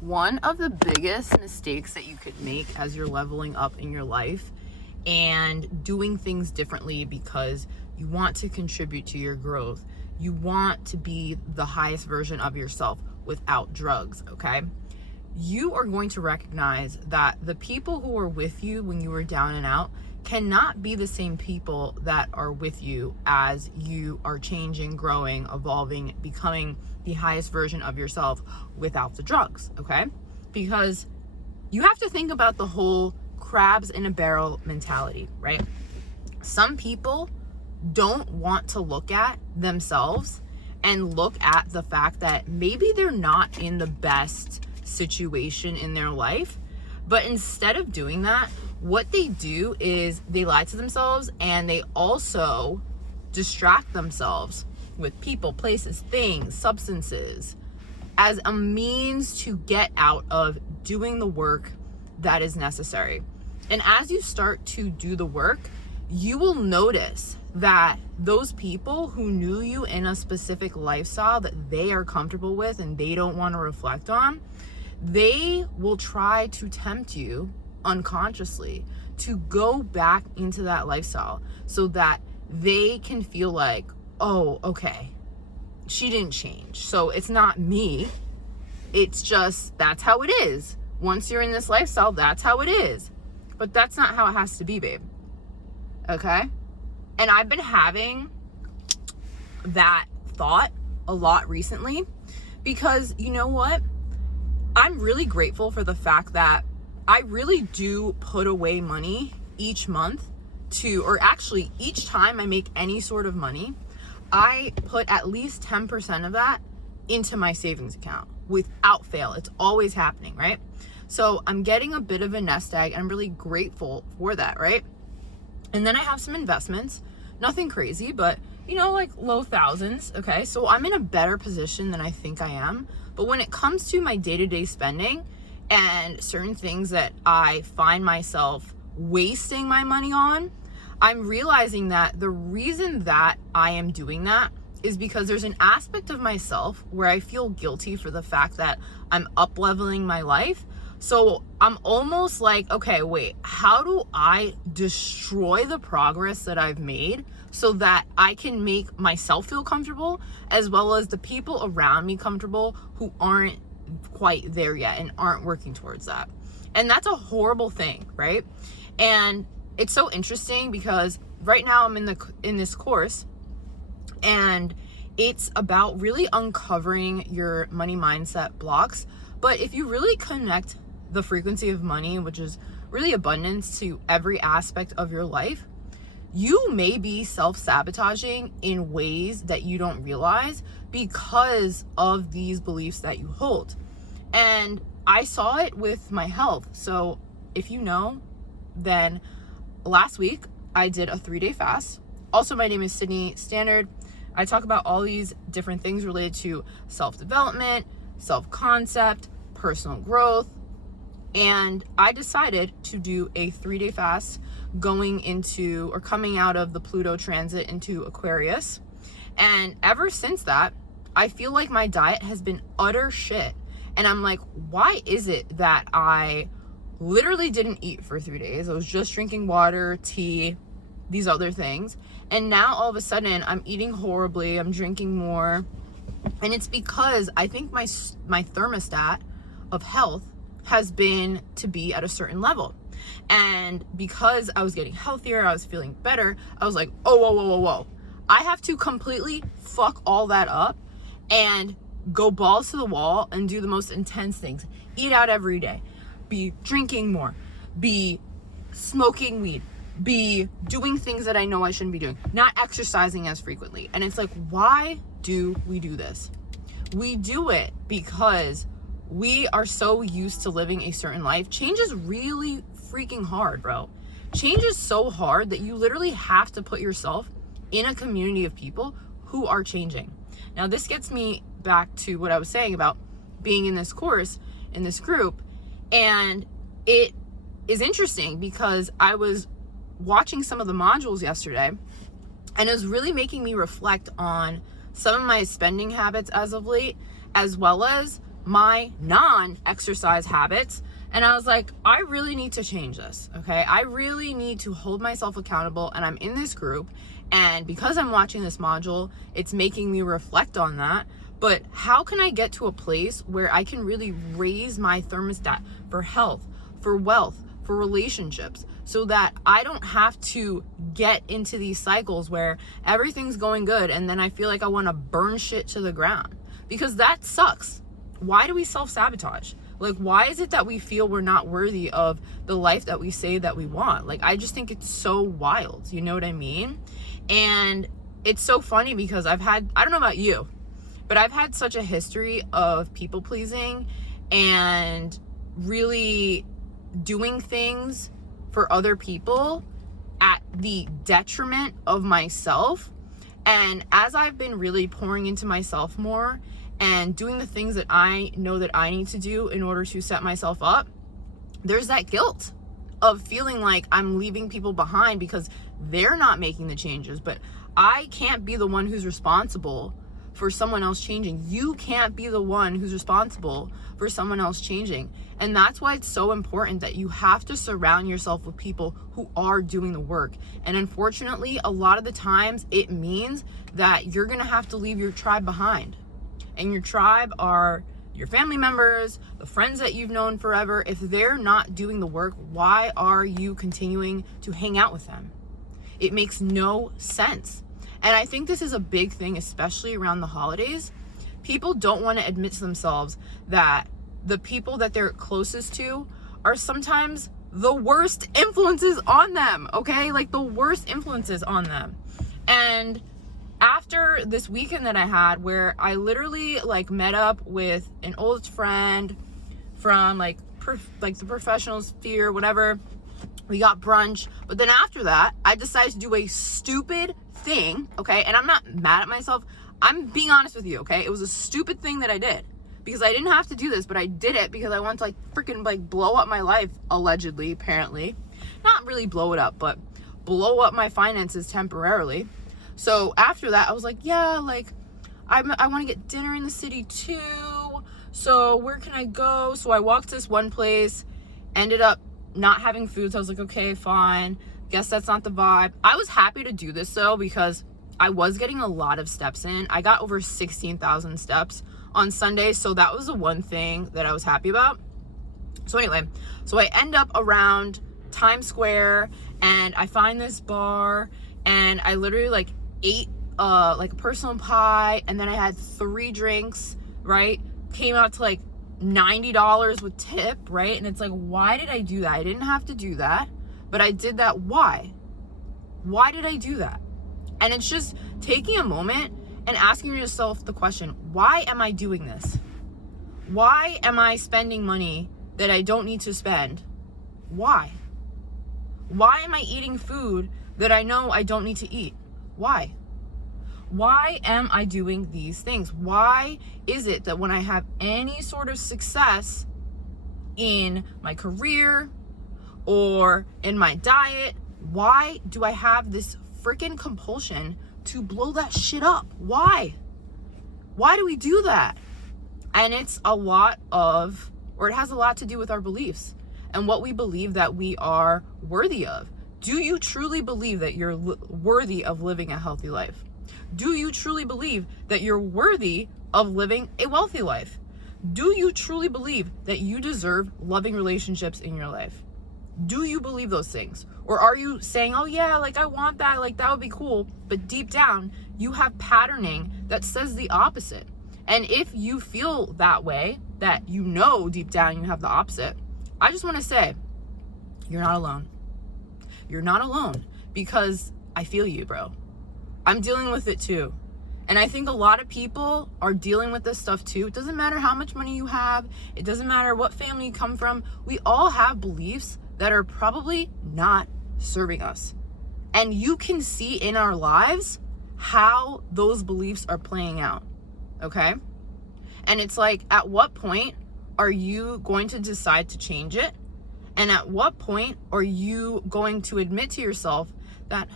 One of the biggest mistakes that you could make as you're leveling up in your life and doing things differently because you want to contribute to your growth, you want to be the highest version of yourself without drugs, okay? You are going to recognize that the people who are with you when you were down and out cannot be the same people that are with you as you are changing, growing, evolving, becoming the highest version of yourself without the drugs, okay? Because you have to think about the whole crabs in a barrel mentality, right? Some people don't want to look at themselves and look at the fact that maybe they're not in the best situation in their life, but instead of doing that, what they do is they lie to themselves and they also distract themselves with people, places, things, substances as a means to get out of doing the work that is necessary. And as you start to do the work, you will notice that those people who knew you in a specific lifestyle that they are comfortable with and they don't want to reflect on, they will try to tempt you unconsciously to go back into that lifestyle so that they can feel like, oh, okay, she didn't change, so it's not me, it's just that's how it is. Once you're in this lifestyle, that's how it is. But that's not how it has to be, babe. Okay? And I've been having that thought a lot recently because you know what? I'm really grateful for the fact that I really do put away money each month or actually each time I make any sort of money, I put at least 10% of that into my savings account without fail. It's always happening, right? So I'm getting a bit of a nest egg and I'm really grateful for that, right? And then I have some investments, nothing crazy, but like low thousands, okay? So I'm in a better position than I think I am. But when it comes to my day-to-day spending and certain things that I find myself wasting my money on, I'm realizing that the reason that I am doing that is because there's an aspect of myself where I feel guilty for the fact that I'm up-leveling my life. So I'm almost like, okay, wait, how do I destroy the progress that I've made so that I can make myself feel comfortable as well as the people around me comfortable who aren't quite there yet and aren't working towards that? And that's a horrible thing, right? And it's so interesting because right now I'm in this course and it's about really uncovering your money mindset blocks. But if you really connect the frequency of money, which is really abundance, to every aspect of your life, you may be self-sabotaging in ways that you don't realize because of these beliefs that you hold. And I saw it with my health. So if you know, then last week I did a 3-day fast. Also, my name is Sydney Standard. I talk about all these different things related to self-development, self-concept, personal growth. And I decided to do a 3-day fast coming out of the Pluto transit into Aquarius. And ever since that, I feel like my diet has been utter shit. And I'm like, why is it that I literally didn't eat for 3 days? I was just drinking water, tea, these other things. And now all of a sudden I'm eating horribly, I'm drinking more. And it's because I think my thermostat of health has been to be at a certain level. And because I was getting healthier, I was feeling better, I was like, whoa. I have to completely fuck all that up and go balls to the wall and do the most intense things. Eat out every day, be drinking more, be smoking weed, be doing things that I know I shouldn't be doing, not exercising as frequently. And it's like, why do we do this? We do it because we are so used to living a certain life. Change is really freaking hard, bro. Change is so hard that you literally have to put yourself in a community of people who are changing. Now, this gets me back to what I was saying about being in this course, in this group. And it is interesting because I was watching some of the modules yesterday and it was really making me reflect on some of my spending habits as of late, as well as my non-exercise habits. And I was like, I really need to change this, okay? I really need to hold myself accountable, and I'm in this group, and because I'm watching this module, it's making me reflect on that. But how can I get to a place where I can really raise my thermostat for health, for wealth, for relationships, so that I don't have to get into these cycles where everything's going good and then I feel like I want to burn shit to the ground? Because that sucks. Why do we self-sabotage? Like, why is it that we feel we're not worthy of the life that we say that we want? Like, I just think it's so wild. You know what I mean? And it's so funny because I don't know about you, but I've had such a history of people pleasing and really doing things for other people at the detriment of myself. And as I've been really pouring into myself more and doing the things that I know that I need to do in order to set myself up, there's that guilt of feeling like I'm leaving people behind because they're not making the changes. But I can't be the one who's responsible for someone else changing. You can't be the one who's responsible for someone else changing. And that's why it's so important that you have to surround yourself with people who are doing the work. And unfortunately, a lot of the times it means that you're gonna have to leave your tribe behind. And your tribe are your family members, the friends that you've known forever. If they're not doing the work, why are you continuing to hang out with them? It makes no sense. And I think this is a big thing, especially around the holidays. People don't want to admit to themselves that the people that they're closest to are sometimes the worst influences on them, okay? Like the worst influences on them. And after this weekend that I had, where I literally like met up with an old friend from like the professional sphere, whatever, we got brunch. But then after that, I decided to do a stupid thing, okay? And I'm not mad at myself. I'm being honest with you, okay? It was a stupid thing that I did because I didn't have to do this, but I did it because I wanted to like freaking like blow up my life, allegedly, apparently. Not really blow it up, but blow up my finances temporarily. So after that, I was like, yeah, like I want to get dinner in the city too. So where can I go? So I walked to this one place, ended up not having food. So I was like, okay, fine. Guess that's not the vibe. I was happy to do this though, because I was getting a lot of steps in. I got over 16,000 steps on Sunday. So that was the one thing that I was happy about. So anyway, so I end up around Times Square and I find this bar and I literally like ate like a personal pie, and then I had 3 drinks, right? Came out to like $90 with tip, right? And it's like, why did I do that? I didn't have to do that, but I did that. Why did I do that? And it's just taking a moment and asking yourself the question, why am I doing this? Why am I spending money that I don't need to spend? Why am I eating food that I know I don't need to eat? Why am I doing these things? Why is it that when I have any sort of success in my career or in my diet, why do I have this freaking compulsion to blow that shit up? Why do we do that? And it's a lot of, or it has a lot to do with our beliefs and what we believe that we are worthy of. Do you truly believe that you're worthy of living a healthy life? Do you truly believe that you're worthy of living a wealthy life? Do you truly believe that you deserve loving relationships in your life? Do you believe those things? Or are you saying, oh yeah, like I want that, like that would be cool, but deep down you have patterning that says the opposite? And if you feel that way, that you know deep down you have the opposite, I just want to say, you're not alone. You're not alone, because I feel you, bro. I'm dealing with it too. And I think a lot of people are dealing with this stuff too. It doesn't matter how much money you have. It doesn't matter what family you come from. We all have beliefs that are probably not serving us. And you can see in our lives how those beliefs are playing out, okay? And it's like, at what point are you going to decide to change it? And at what point are you going to admit to yourself that,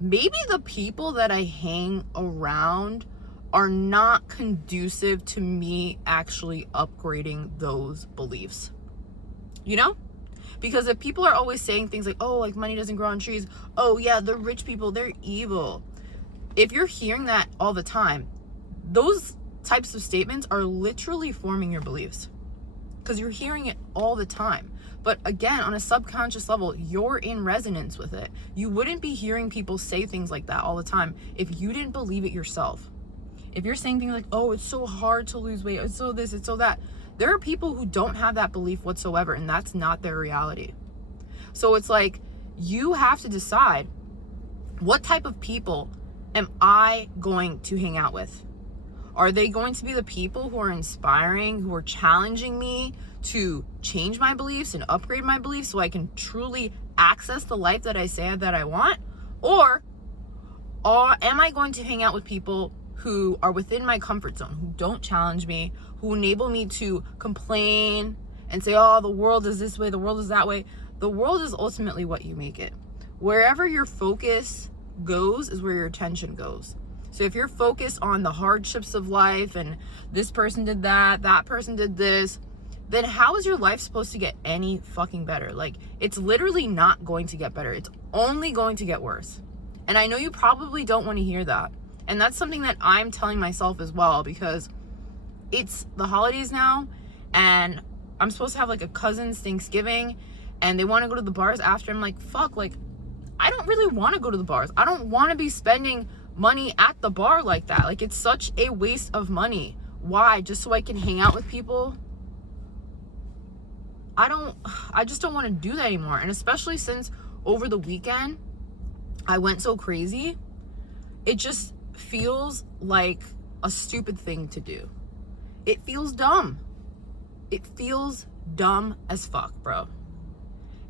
maybe the people that I hang around are not conducive to me actually upgrading those beliefs. You know? Because if people are always saying things like, oh, like money doesn't grow on trees. Oh yeah, the rich people, they're evil. If you're hearing that all the time, those types of statements are literally forming your beliefs. Because you're hearing it all the time. But again, on a subconscious level, you're in resonance with it. You wouldn't be hearing people say things like that all the time if you didn't believe it yourself. If you're saying things like, oh, it's so hard to lose weight, it's so this, it's so that. There are people who don't have that belief whatsoever, and that's not their reality. So it's like, you have to decide, what type of people am I going to hang out with? Are they going to be the people who are inspiring, who are challenging me to change my beliefs and upgrade my beliefs so I can truly access the life that I say that I want? Or am I going to hang out with people who are within my comfort zone, who don't challenge me, who enable me to complain and say, oh, the world is this way, the world is that way? The world is ultimately what you make it. Wherever your focus goes is where your attention goes. So if you're focused on the hardships of life and this person did that, that person did this, then how is your life supposed to get any fucking better? Like, it's literally not going to get better. It's only going to get worse. And I know you probably don't want to hear that. And that's something that I'm telling myself as well, because it's the holidays now and I'm supposed to have like a cousin's Thanksgiving and they want to go to the bars after. I'm like, fuck, like, I don't really want to go to the bars. I don't want to be spending money at the bar like that. Like, it's such a waste of money. Why? Just so I can hang out with people? I just don't want to do that anymore. And especially since over the weekend I went so crazy, it just feels like a stupid thing to do. It feels dumb. It feels dumb as fuck, bro.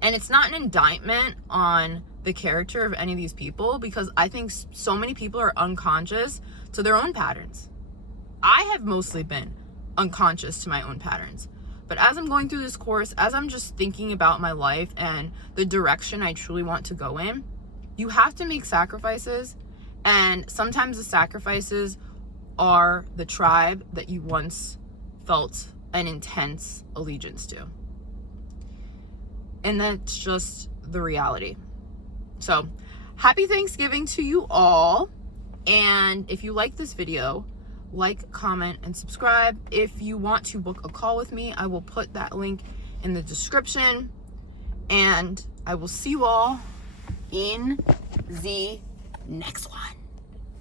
And it's not an indictment on the character of any of these people, because I think so many people are unconscious to their own patterns. I have mostly been unconscious to my own patterns. But as I'm going through this course, as I'm just thinking about my life and the direction I truly want to go in, you have to make sacrifices. And sometimes the sacrifices are the tribe that you once felt an intense allegiance to. And that's just the reality. So, happy Thanksgiving to you all. And if you like this video, like, comment, and subscribe. If you want to book a call with me, I will put that link in the description. And I will see you all in the next one.